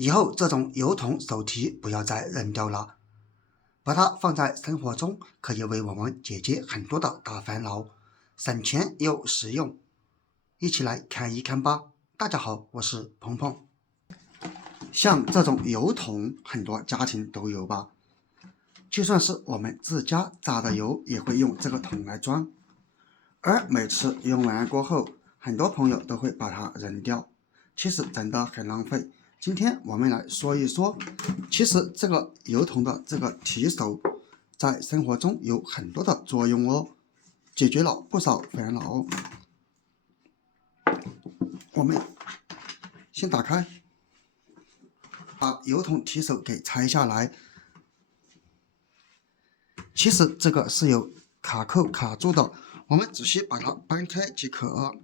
以後這種油桶手提不要再扔掉了，把它放在生活中，可以為我們解決很多的大煩惱，省錢又實用。一起來看一看吧。大家好，我是鹏鹏。像这种油桶，很多家庭都有吧？就算是我們自家榨的油，也會用這個桶來裝。而每次用完過後，很多朋友都會把它扔掉，其實真的很浪費。今天我們來說一說，其實這個油桶的這個提手，在生活中有很多的作用哦，解決了不少煩惱。我們先打開，把油桶提手給拆下來。其實這個是有卡扣卡住的，我們只需把它掰開即可。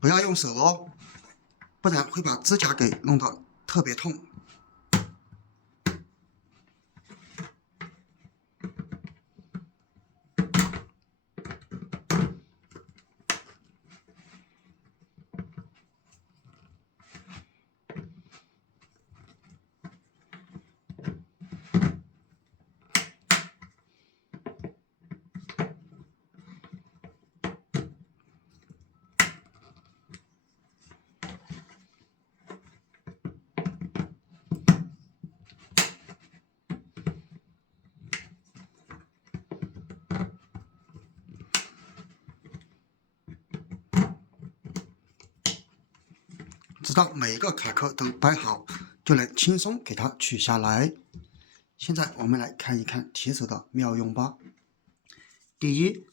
不要用手哦，不然会把指甲给弄得特別痛。直到每一個卡扣都掰好，就能輕鬆給它取下來。現在我們來看一看提手的妙用吧。第一，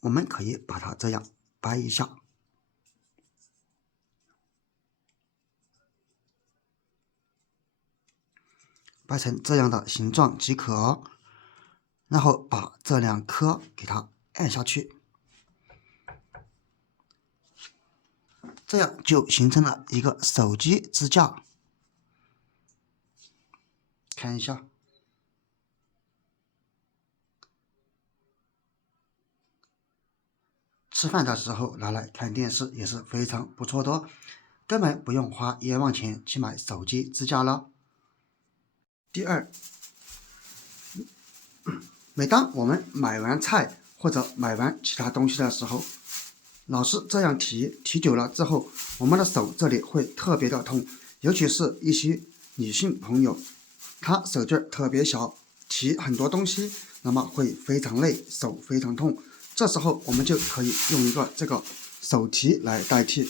我們可以把它這樣掰一下，掰成這樣的形狀即可，然後把這兩顆給它按下去，這樣就形成了一個手機支架。看一下，吃飯的時候拿來看電視也是非常不錯的哦，根本不用花冤枉錢去買手機支架了。第二，每當我們買完菜或者買完其他東西的時候，老是這樣提久了之後，我們的手這裡會特別的痛，尤其是一些女性朋友，她手勁特別小，提很多東西，那麼會非常累，手非常痛。這時候我們就可以用一個這個手提來代替，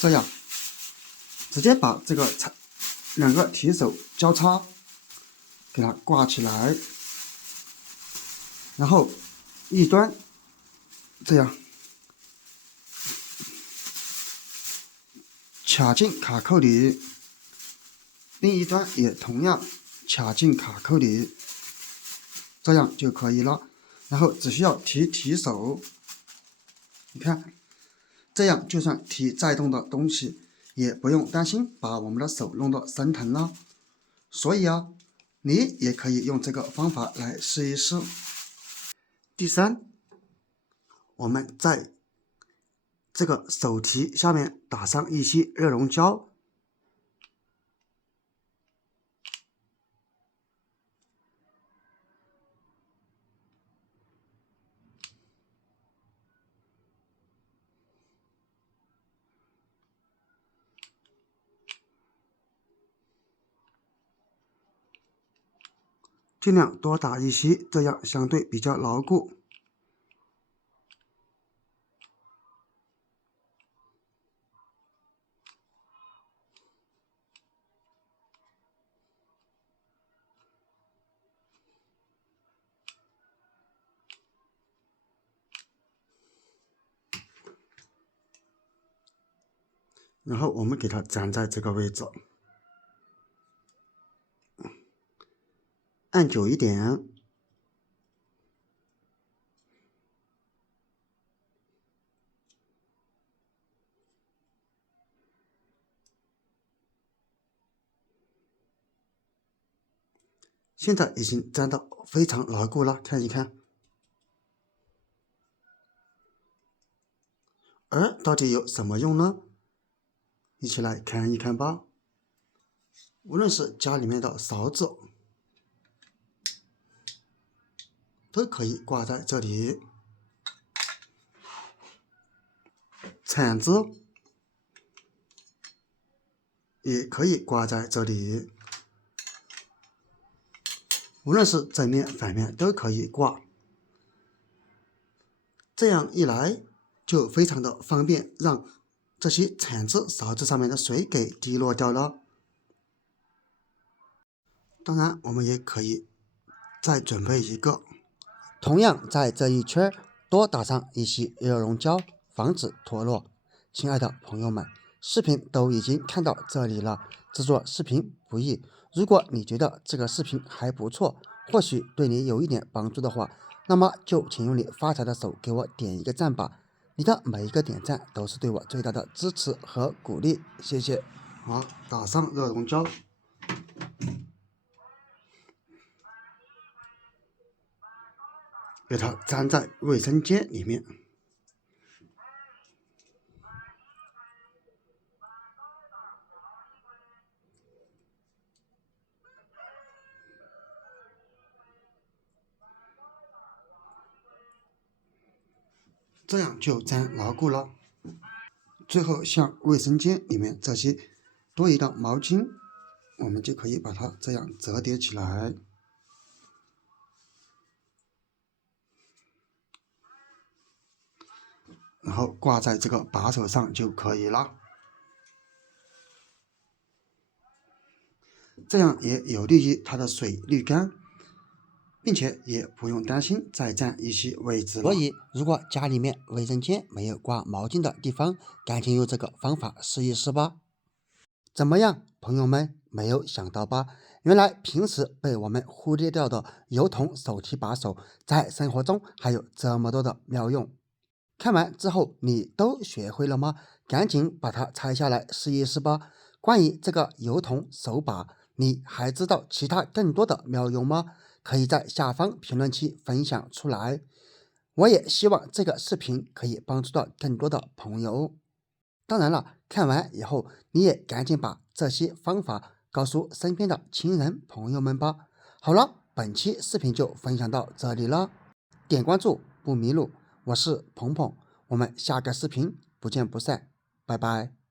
這樣直接把這個兩個提手交叉給它掛起來，然後一端這樣卡進卡扣裡，另一端也同樣卡進卡扣裡，這樣就可以了。然後只需要提手，你看，這樣就算提再重的東西，也不用擔心把我們的手弄得生疼了。所以啊，你也可以用這個方法來試一試。第三，我們在這個手提下面打上一些熱熔膠，盡量多打一些，這樣相對比較牢固。然後我們給它粘在這個位置，按久一點，現在已經粘得非常牢固了，看一看。而到底有什麼用呢？一起來看一看吧。無論是家裡面的勺子，都可以掛在這裡，鏟子也可以掛在這裡，無論是正面反面都可以掛。這樣一來就非常的方便，讓這些鏟子、勺子上面的水給滴落掉了。當然我們也可以再準備一個，同樣在這一圈多打上一些熱熔膠，防止脫落。親愛的朋友們，視頻都已經看到這裡了，制作視頻不易，如果你覺得這個視頻還不錯，或許對你有一點幫助的話，那麼就請用你發財的手給我點一個讚吧，你的每一個點讚都是對我最大的支持和鼓勵，謝謝。好，打上熱熔膠，給它粘在衛生間裡面。這樣就粘牢固了。最後，像衛生間裡面這些多餘的毛巾，我們就可以把它這樣折疊起來，然後掛在這個把手上就可以了。這樣也有利於它的水濾乾，並且也不用擔心再占一些位置了。所以，如果家裡面衛生間沒有掛毛巾的地方，趕緊用這個方法試一試吧。怎麼樣，朋友們，沒有想到吧？原來平時被我們忽略掉的油桶手提把手，在生活中還有這麼多的妙用。看完之後，你都學會了嗎？趕緊把它拆下來試一試吧。關於這個油桶手把，你還知道其他更多的妙用嗎？可以在下方評論區分享出來。我也希望這個視頻可以幫助到更多的朋友。當然了，看完以後你也趕緊把這些方法告訴身邊的親人朋友們吧。好了，本期視頻就分享到這裡了，點關注不迷路，我是鵬鵬，我們下個視頻不見不散，拜拜。